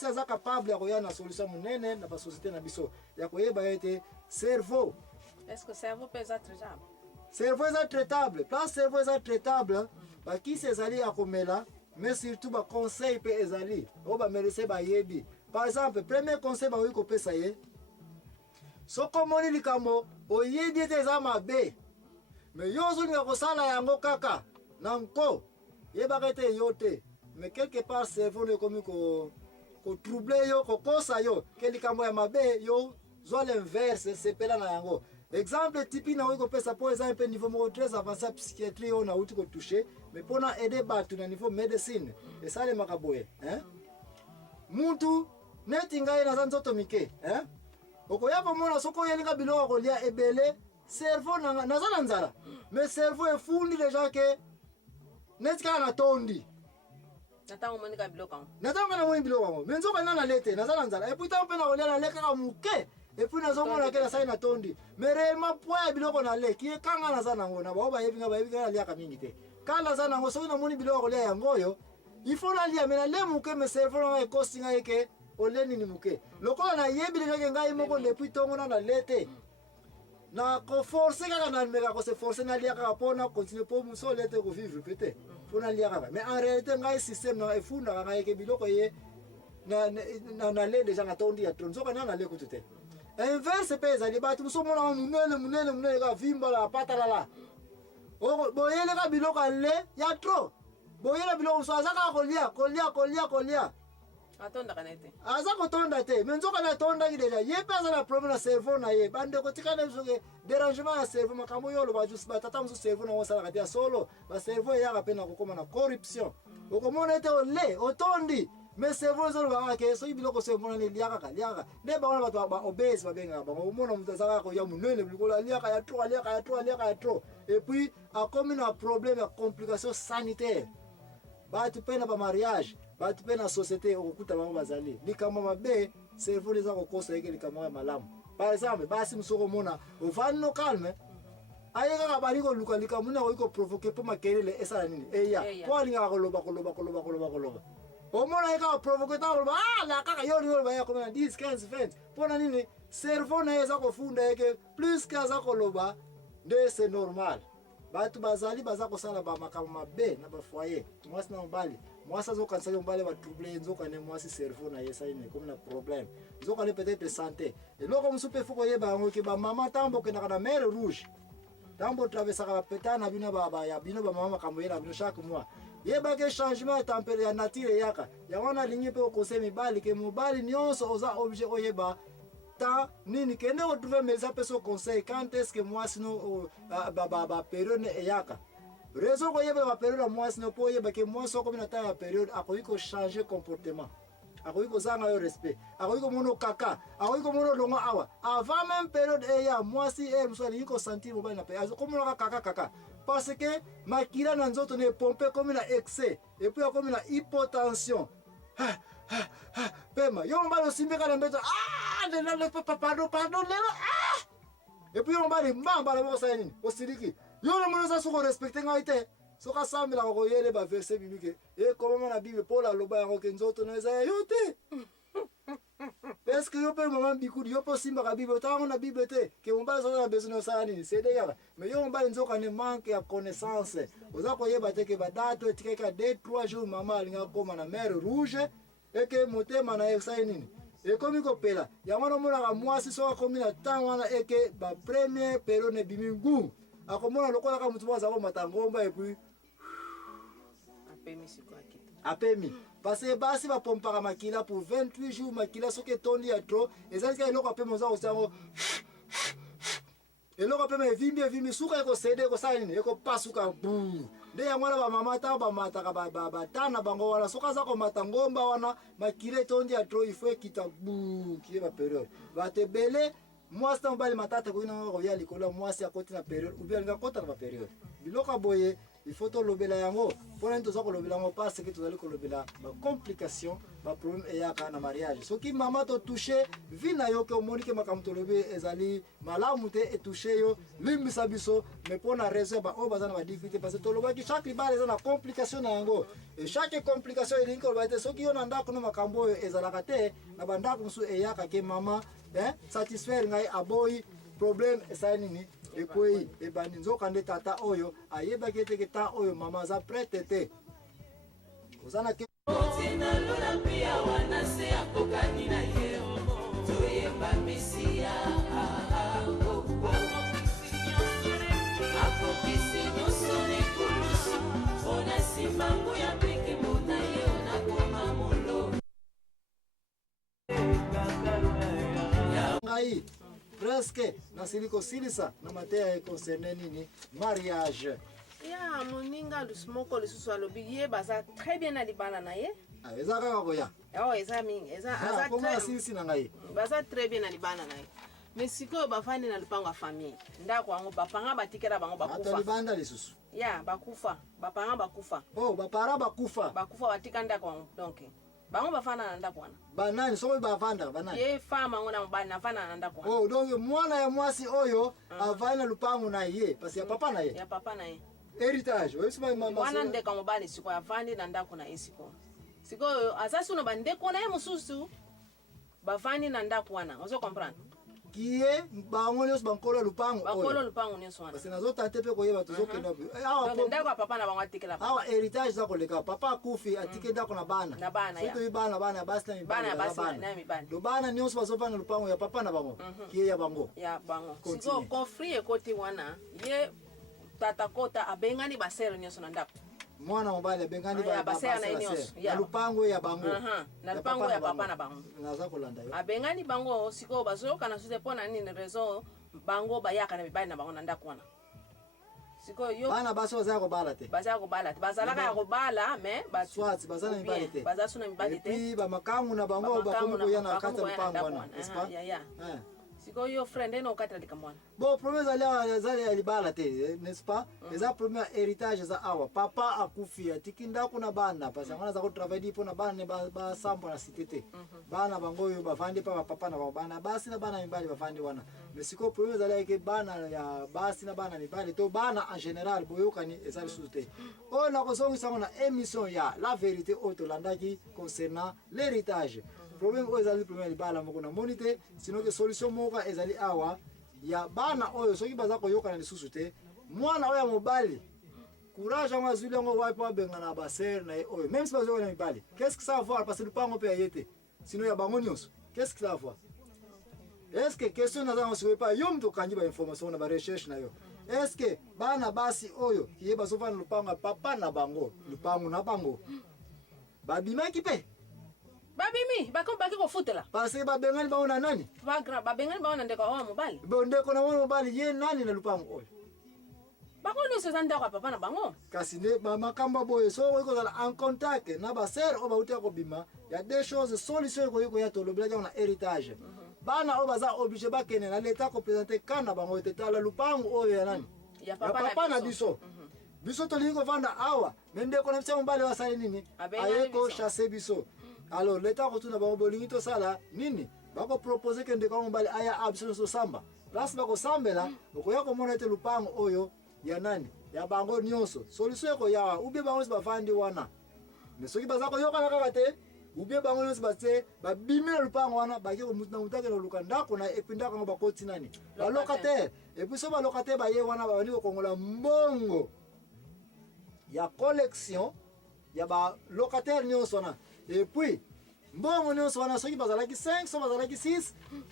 esi aza capable ya koya na solution munene na ba société na biso ya koyeba ete cerveau. Est-ce que cerveau peut être traitable? Cerveau est traitable. Place cerveau est traitable. Ba qui ezali ya komela, mais surtout ba conseil pe ezali. O ba merese ba yebi. Par exemple, premier conseil ba wi ko pesa ye. Soko moni likambo oyebi ete eza mabe. Mais yo ozolinga kosala yango kaka na nko yebaka ete yo te. Mais quelque part cerveau ne komi ko troubler yo, ko kosa yo ke likambo ya mabe yo zwa l'inverse sepela na yango. Exemple tipi na wiko pesa po exemple niveau moko très avancé à psychiatrie on a outi ko toucher mais pona aider batu na niveau médecine et ça les makaboye hein muntu neti ngai na zanzoto mike hein okoya pa mona soko yelinga biloko kolia ebele cerveau na nazala nzala mais cerveau efundi déjà que neti kana na tondi Nata umoni ka biloko natanga na moni biloko mais nzoka na lete nazala nzala et puis tant pe na kolia na leka ka muke. Et puis nous avons la ça na tondi mais réellement poids biloko na le qui kanga na zana ngo na ba ba yebi na lia kamingi te kala zana ngo so na moni biloko lia yango yo il faut la lia mais na le muke me cerveau na costinga yeke oleni ni muke lokola na yebi le ngai moko depuis tongo na lete na ko forcer kaka na meka ko se forcer na lia kaka pona continuer pour muso lete ko vivre peut-être faut na lia kaka mais en réalité ngai système na efunda kaka yeke biloko ye na le déjà na tondi ya tronzo kana na le kutute. Inverse pesa les batu so mona munene ka vimba la patala la o boyele ka biloko le ya trop boyele biloko so azaka kolia atonda kanete azako tonda te menzo kana tonda ki deja ye pesa na problème na cerveau na ye bande ko tikana bisoke dérangement ya cerveau makambo yolo ba juste batata muso cerveau na wosala katia solo ba cerveau ya ka pena kokoma na corruption okomona ete ole otondi. Mais c'est vrai que so biloko se mona liaka ne ba wana batu ba obese ba benga ba mona mutazaka ko ya munene bilikola liaka ya trop et puis a comme un problème de complication sanitaire batu pena ba mariage batu pena société okukuta ba bazali likama mabe cerveau les ako kosa yeke likama ya malamu par exemple basi musoko mona ovano calme ayeka ka baliko luka likama na ko iko provoquer pour makelele esala nini eya ko alinga ko loba au moins il a provoqué la kaka yo ni ba ya comme 10 15 20 pona nini cerveau na yeza ko funda yeke plus kaza ko loba de c'est normal batu bazali bazako sala ba makama mabe na ba foyer mwasi na mbali mwasi zo kanisa yo mbali ba troubler nzoka ne mwasi cerveau na yesa ine comme na problème nzoka ne peut-être santé et loko musupe fuko yeba ngo ke ba mama tambo ke na mer rouge tambo traverser ka petana bino baba ya bino ba mama kamwela bino chaque mois yeba ke changement de température ya nature yaka ya wana lingi pe ko se mibali ke mobali nyonso oza objet oyeba ta nini kene o trouver mes apeso conseil quand est-ce que moi sino ba période yaka raison ko yeba ba période moi sino po yeba ke moi so ko na ta période akoyi ko changer comportement akoyi ko zanga yo respect akoyi ko mono kaka akoyi ko mono longa awa avant même période ya moi si elle so lingi ko sentir mobali na pe azo ko mono kaka parce que makila na nzoto ne pompe comme na excès et puis comme na hypotension pema yo mbalo simbeka na mbeto pardon et puis on va les mbamba la mosa nini osiriki yo na mona sa soko respecter ngaite soka sambela ko yele ba verset biblique et comment na bible Paul a loba ko nzoto na za yote. Est-ce que yo pe maman bikudi yo po simba ka bible tango na bible te ke mbala so na besoin ça nini c'est déjà mais yo mbala nzoka ne manque ya connaissance oza ko yeba te ke ba date etikeka 2-3 jours maman alinga koma na mer rouge et que motema na yesa nini et comme ko pela ya wana mona ka mwasi so ko mina tango wana et que ba première période ne bimingu akomona lokola ka mutu mwaza ko matangomba et puis apemi parce que basi ba pompaka makila pour 28 jours makila soki tondi ya trop ezalika eloko apemi oza kosango eloko apemi evimbi suka eko sede eko sala nini eko pasuka bu nde yango wana bamama ta bamataka batana bango wana soki aza komata ngomba wana makila etondi ya trop ifo ekita bu kie baperiode bato ebele mwasi ta mobali matata koki nango koya likolo ya mwasi akoti na periode ubi alinga kota na baperiode biloko boye il faut tolobela yango mpona nini toza kolobela yango parce que tozali kolobela bacomplication baproblème eyaka na mariage soki mama totouche vi na yo ke omoni ke makambo tolobi ezali malamu te etouche yo limbisa biso mais mpona raison ya baoyo baza na badifficulté parce que tolobaki chaque libala eza na complication na yango et chaque complication elingi koloba te soki yo na ndako no makambo oyo ezalaka te na bandako mosusu eyaka ke mama satisfaire ngai aboyi problème esali nini ekwei ebandi nzoka nde tata oyo ayebaki ete ke ta oyo mama aza prete te oza na ngai presque nasili kosilisa na mateya econcerne nini mariage ya moninga moko lisusu alobi ye baza très bien na libala na ye eza kaka koya eza mingi asilisi na ngai baza très bien na libala na ye mais sikoyo bafandi na lupango ya famille ndako yango bapanga batikela bango bakufa libanda lisusu ya bakufa bapanga bakufa bapara bakufa batika ndako yango donc bango bafanda na ndako wana banani soki bavanda banani ye femme yango na mobali nafanda na ndako wana donc mwana ya mwasi oyo avandi na lupango na ye parce ya papa na ye héritage mwana ndeko mobali sikoyo avandi na ndako na ye sikoyo aza suno bandeko na ye mosusu bavandi na ndako wana ozo comprendre kiye bango nyonso bankolo lupango nyonso wana parce nazotante mpe koyeba tozokenda ndako ya papa na bango atikela awa héritage eza koleka papa akufi atike ndako na bana soki toyi bana ya basi na mibali do bana nyonso bazovanda lupango ya papa na bango kiye ya bango sikoyo conflit ekoti wana ye tata kota abengani basere nyonso na ndako mwana mobali abengani na lupango ya bango na lupango ya papa na bango naza kolanda yo abengani bango sikoyo bazokana sute mpona nini raison bango bayaka na mibali na bango na ndako wana sikoyo bana basi bazala kobala te bazalaka ya kobala mais swati baza na mibali te baza su na mibali te epuis bamakamu na bango bakomi koya na kati ya lupango wana sikoyo friend eno okatela likambo wana bon problème ezali ya libala te n'est-ce pas eza problème ya héritage eza awa papa akufi atiki ndako na bana parce yango naza kotravaille mpona bana ne basambwa na cité te bana bango oyo bavandi mpa bapapa na bango bana basi na bana mibali bavandi wana mais sikoyo problème ezali yake bana ya basi na bana mibali to bana en général boyokani eza lisusu te oyo nakosongisa yango na émission ya la vérité oyo tolandaki concernant l'héritage problème oyo ezali problème ya libala moko namoni te sino ke solution moko ezali awa ya bana oyo soki baza koyokana lisusu te mwana oyo ya mobali courage yango azwili yango wapi abengana na basere na ye oyo même si bazoyokana mibali qu'est-ce que ça va voir parce que lupango mpe ya ye te sino ya bango nyonso qu'est-ce que ça va voir est-ce que question naza yango sikoyo epa yo moto okangi bainformation na barecherche na yo est-ce que bana basi oyo ye bazovanda lupango ya papa na bango lupango na bango babimaki mpe babimi baki kofutela parce que babengani bango na nani babengani bango na ndeko wa mobali ndeko na mobali ye nani na lupango oyo bango nyonso eza ndako ya papa na bango kasi nde makambo boye so okoki kozala en contact na basere oyo bauti ya kobima ya deux choses solution ekoki koya tolobelaki yango na héritage bana oyo baza oblige bakende na leta kopresente ka na bango ete tala lupango oyo ya nani ya papa na biso biso tolingi kovanda awa me ndeko na biso ya mobali oyo asali nini aye kochasse biso alors leta kotuna bango bolingi tosala nini bakopropose ke ndeko ya mobali aya biso nyonso osamba place bakosambela okoya komona ete lupango oyo ya nani ya bango nyonso solution ekoyawa ubie bango nyonso bafandi wana me soki baza koyokana kaka te ubie bango nyonso bate babimi na lupango wana bake na motu akende koluka ndako na epui ndako yango bakoti nani balocataire epui so balocataire baye wana babandi kokongola mbongo ya collection ya balocataire nyonso wana epuis mbongo nyonso wana soki bazalaki 5 so bazalaki 6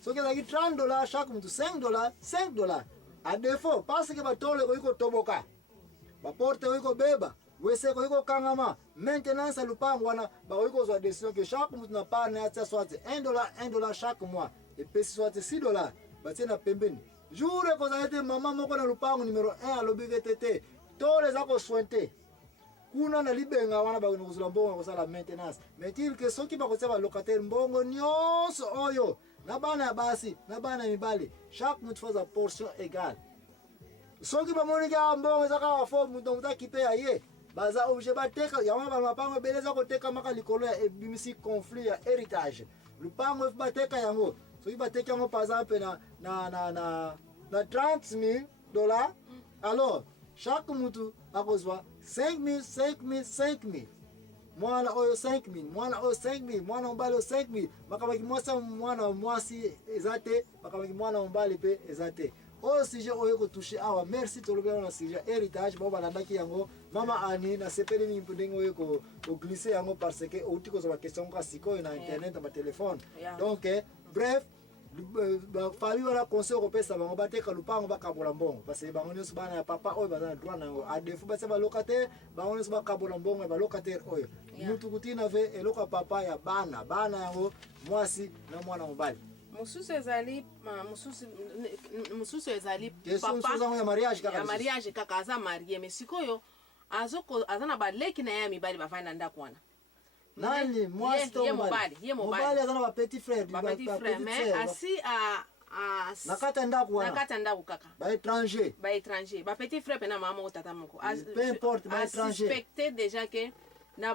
soki ezalaki $30 chaque mutu $5 a défaut parce que batole ekoki kotoboka baporte ekoki kobeba wese ekoki kokangama maintenance ya lupango wana bakoki kozwa décision ke chaque mutu na part na ye atia swati $1 chaque mois epesi swati $6 batie na pembeni jour ekozala ete mama moko na lupango numero 1 alobiki ete te tole eza kosointe kuna na libenga wana bakende kozula mbongo kosala maintenance mais-il ke soki bakotia balocataire mbongo nyonso oyo na bana ya basi na bana ya mibali chaque mutu faza portion égale soki bamonika mbongo ezaka bafo mutu mutu akipe ya ye baza oblige bateka yango bamapango ebele eza kotekamaka likolo ya ebimisi conflit ya héritage lupango bateka yango soki bateki yango par exemple na 30 000 $, alors chaque mutu akozwa 5 000 mwana oyo 5 000 mwana oyo 5 000 mwana mobali oyo 5 000 makamaki mwana mwasi eza te makamaki mwana mobali mpe eza te oyo sujet oyo kotushe awa merci tolobela na sujet héritage bao balandaki yango mama ani nasepeli mingi ndenge oyo koglisse yango parce que outi kozwa bakestion ka sikoyo na internet na batelefone donc bref famille wana conseil kopesa bango bateka lupango bakabola mbongo parce que bango nyonso bana ya papa oyo baza na droit na yango adefu base balocataire bango nyonso bakabola mbongo ya balocataire oyo mutu kutina ve eloko ya papa ya bana yango mwasi na mwana mobali mususu ezali papa ya mariage kaka aza marie mais sikoyo aza na baleki na ye ya mibali bavandi na ndako wana nani mwasi to mobali aza na bapetit frère mais asi nakata ndako kaka baétranger bapetit frère mpe na mama moko tata moko peu importe baétranger asuspecte déjà que na